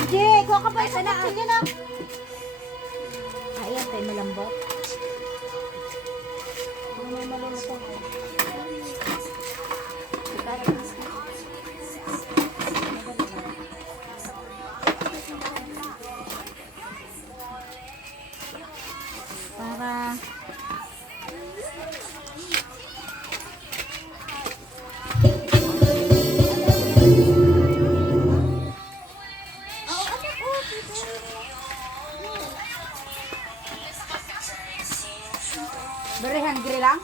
Oje, kuha ka pa isa na. Sige na. Ayan, tayo malambot. May malulutong. Para Very hungry lang.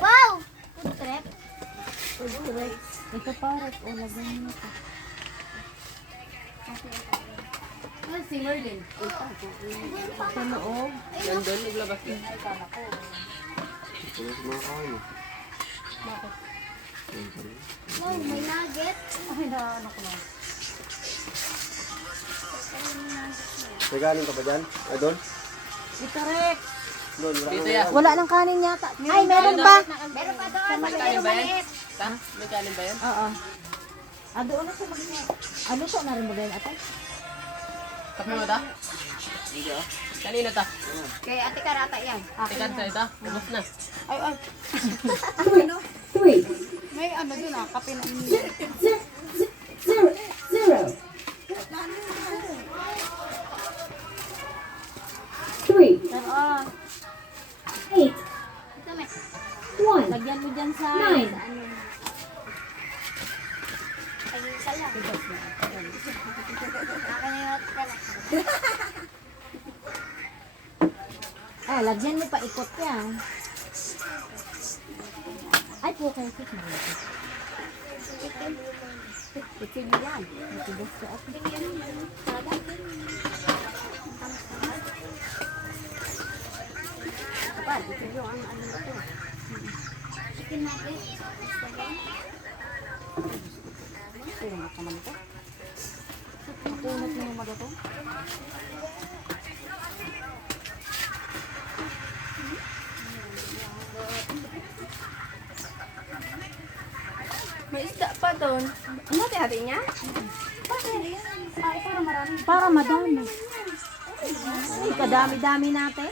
wow! Food trip. Ito parang o lagyan mo ito. Si Merlin. Sa loob. Nandun, naglabas yun. Wow, may nugget. Ay, ano ko na. May galing ka ba dyan? Ay, doon? Ito Rex. Doon, wala Dito na yan. Wala nang kanin yata. Ay, meron pa. Meron pa doon. May kanin ba yan? Ta? May kanin ba yan? Oo. Doon na sa mag ano to na rin ba ganyan ate? Kape mo ta? Hindi ah. Kanina ta? Kay Ate Karata yan. Tikan sa ita? Ubus na. Ay, ay. Ano? 3. May ano doon kape na. 3. Pero 8. Ito may. 1. Lagyan mo dyan sa 9. Ay, isa lang. Nakakalimutan ka lang. Lagyan mo pa ikot yan. Ay, po kayo sit mo. Itin mo yan. Matigas ko ako. Kapag, itin mo ang ano ito. Chicken nugget. Tulungan ka naman ito. Napunot na yung magato. May isda pa doon. Ano hati-hati niya? Ay, para marami. Para madami. Ay, kadami-dami natin.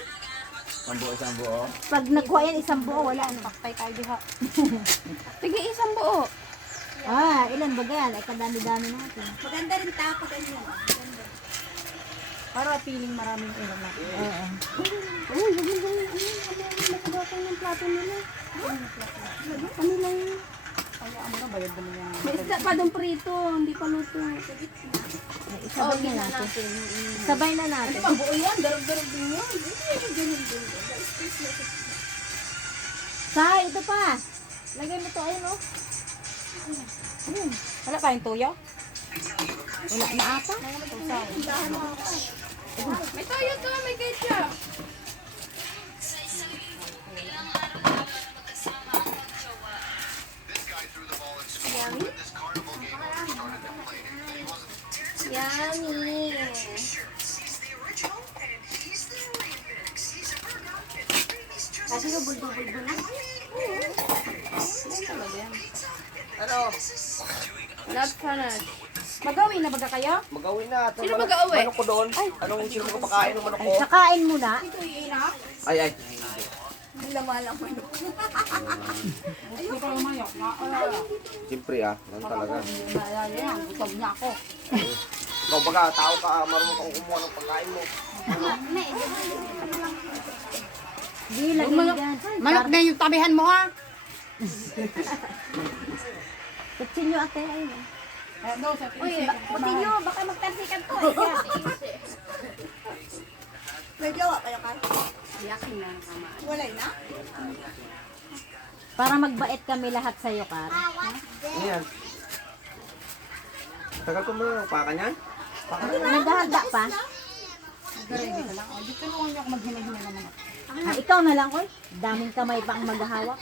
isang buo. Pag nakuha yan isang buo, wala na. Paktay tayo diha. Tige isang buo. Ilan ba yan? Ay, kadami-dami natin. Maganda rin tapo ganyan. Para feeling maraming ulam natin. Oo. Uy, nagagawa ng plato nila. Ano lang yun? May isda pa doon prito, hindi pa luto. Sabay na natin. Sabay na natin. Mabuo yan, darog-darog din yan. Say, ito pa. Lagay mo to, ayun oh. Wala pa yung tuyo? Wala na ata. May tuyo to, may ketchup. Yummy. Yummy. Kasi yung bulbul-bulbul na. Ano? Not finished. Magawin na baga kayo? Magawin na. Sino mag-aawi? Manok ko doon. Anong sino ko pakain ng manok ko? Ay, sakain mo na. Ito yung enough? Ay. Hindi lamalang manok. Ayun pa yung mayok. Siyempre Ganun talaga. Gutom niya ako. Ikaw baga, tao ka, marunong kang kumuha ng pagkain mo. Di, lagay mo dyan. Manok na yung tabihan mo ha? Kutsin nyo ate, ayun oh. Uy, buti nyo, baka magtansikan to. May jowa kayo ka? Yakin na kama. Walay na? Para magbait kami lahat sa'yo, Kar. Ano yan? Tagal ko muna, paka niyan? Naghahanda pa? Ikaw na lang, oy. Daming kamay pa ang maghahawak.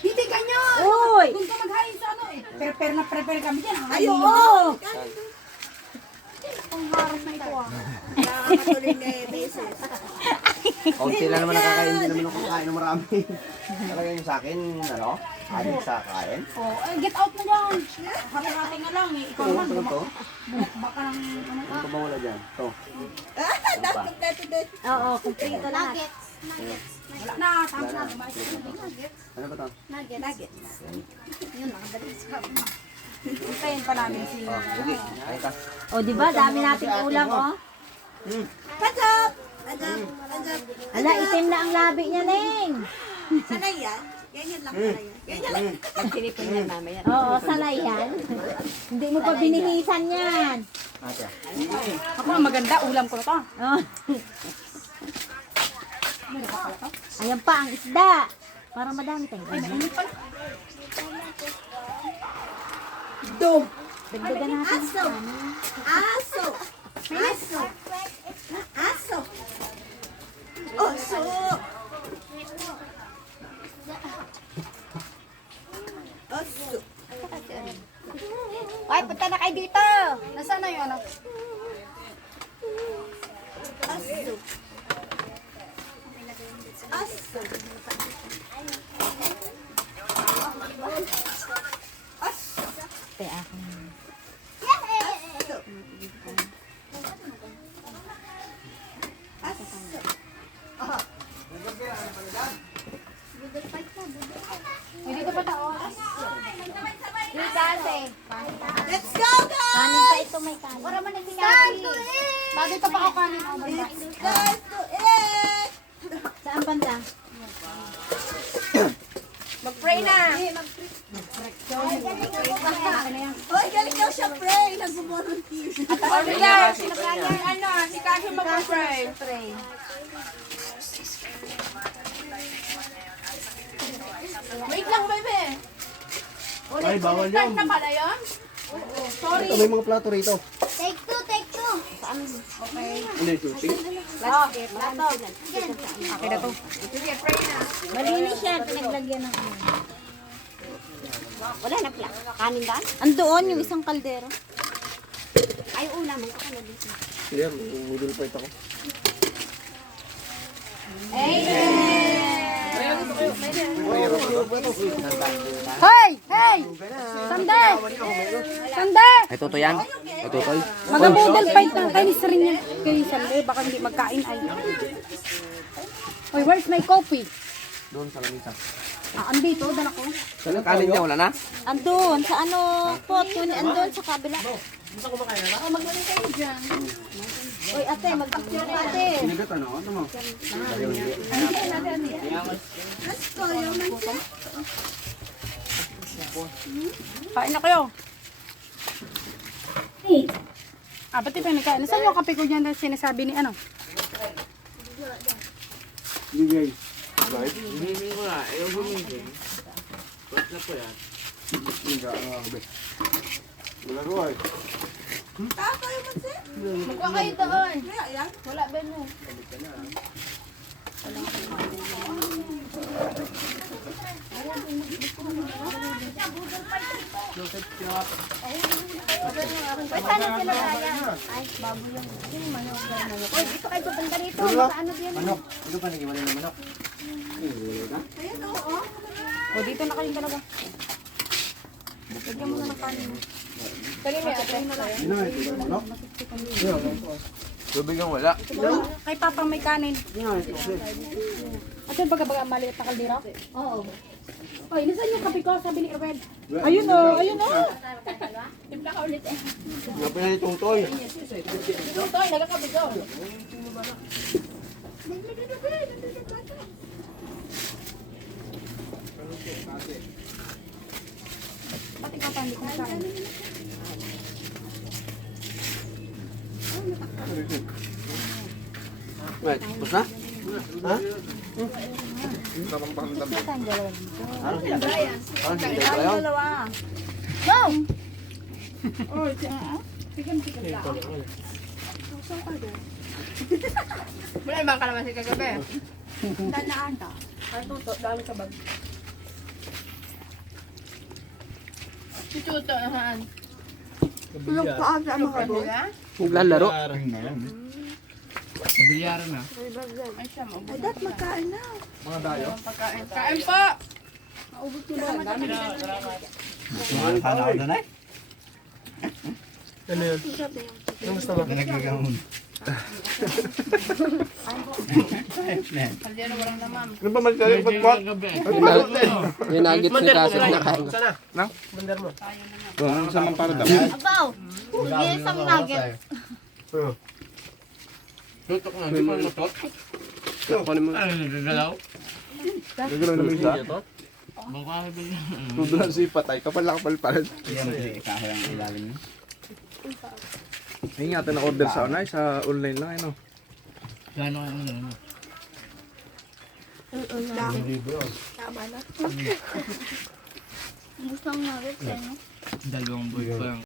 Hindi ganyan! Uy! Doon ka maghain sa ano eh. Prepare na prepare kami dyan. Ay, oo! Ang harap na ito ah. Makakatuloy na beses. Kaunti lang naman nakakain, hindi naman ako kakain ng marami. Talaga yung sa akin, ano? Adik sa kain. Oh, get out na dyan. Hati-hati na lang eh. Ikaw naman. Ito. Baka ng ano ka. Ito ba wala dyan? Ito. Dapat dito din. Oo, kumplito lahat. Wala na. Tapos na. Tumayos ka na. Ano ba ito? Nuggets. Yun, nakadali sa kapma. Hintayin pa namin si... Oh, sige. Ayun ka. O, di ba? Dami nating ulam, oh. Ketchup! Ketchup! Ala, itim na ang labi niya, Neng. Sanay yan? Ganyan lang pala yan. Ganyan lang. Pagsilipin niya mamaya. Oo, sanay yan. Hindi mo pa binihisan yan. Ate. Ako ang maganda. Ulam ko na to. Oh. Ayan pa ang isda. Para madami tayong ulam. Dog! Dagdagan natin. Aso! Aso! Aso! Aso! Oso! Oso! Ay, punta na kayo dito. Nasaan na yung ano? Aso! Aso! Te, akin. Ay, dito pa tao. Let's go, guys! Kanin pa ito, may kanin. Para man Time to eat! Dito pa ako kanin. Oh, banda. It's time to eat! Saan banda? Mag-pray na. Hoy, galing daw siya, pray! Nag-volunteer. Orilla, ano, si Casio mag-pray. Wait lang, bebe. Ay, bawal Start yun. na pala yun? Sorry. Ito, may mga plato rito. Take two, take two. Ano yung shooting? Okay na to. Sige, pray na. Malinis yan, pinaglagyan ng ano. Wala na pala. Kanin daan? Andoon yung isang kaldero. Ay, ulam. Ang kakala dito. Sige, udol pa ito ko. Hey! Hey! Sande! Sande! Ay, toto yan? Ay, totoy? Mag-budol fight na. Kainis rin yan. Kay Sande, baka hindi magkain ay. Oy, where's my coffee? Doon sa lamisa. Andito, dala ko. Saan kanin niya? Wala na? Andun, sa ano, pot, yun, andun sa kabila. Magaling kayo dyan. Uy, ate, mag-picture na ate. Sinigat ano? Ano mo? Kain na kayo. Ba't di pa nagkain? Saan yung kape ko dyan na sinasabi ni ano? Bigay. Hinihingi ko na, ayaw humingi. Ba't na po yan? Hindi, ano, be. Wala ko ay. Magwa kayo doon. Wala ba mo? Uy, dito kayo pupunta rito. Ano din? Manok. Ito pa nag-iwalay ng manok. O, dito na kayong dalawa. Lagyan mo na ng kanin. Dali mo ate. Ano, ito manok? Tubig ang wala. Kay Papa may kanin. At yung baga maliit na kaldero? Oo. Oy, nasaan yung kape ko? Sabi ni Erwin. Ayun o, ayun o. Timpla ka ulit eh. Nga pala itong toy. Toy, nagkakape ko. Pati ka pa, hindi ko nakain. Wait, tapos na? Ha? Ano sila? Parang hindi ba yun? Wow! Wala yung mga kalaman si kagabi. Danaan ka. Ay, tuto. Daan ka bag. Si Tuto, nahaan. Kabigas. Naglalaro. Bilyaran na. Ay, siya, maubos. Ay, dat, magkain na. Mga dayo. Pagkain. Kain pa! Maubos nyo ba? Sana ako doon ay. Ano yun? Ang gusto mo? Nagagamun. Kaldero, walang naman. Ano ba magkali? Patpot? Yung nuggets ni Kaso kinakain ko. Sana? No? Bandar mo. Ang samang para daw. Abaw! Sige, isang nugget. Tutok na. Di ba lutot? Kunin mo. Ano, nagagalaw? Nagalaw naman isa. Bangka bilyaran. Tudulan si Patay. Kapal pa rin. Yan, ikahe ang ilalim niya. Ingatan na order sa online, sa online lang, ano? Gano'n ang ano? Tama na. Gusto ng nugget, eh, no? Dalawang boy pa lang.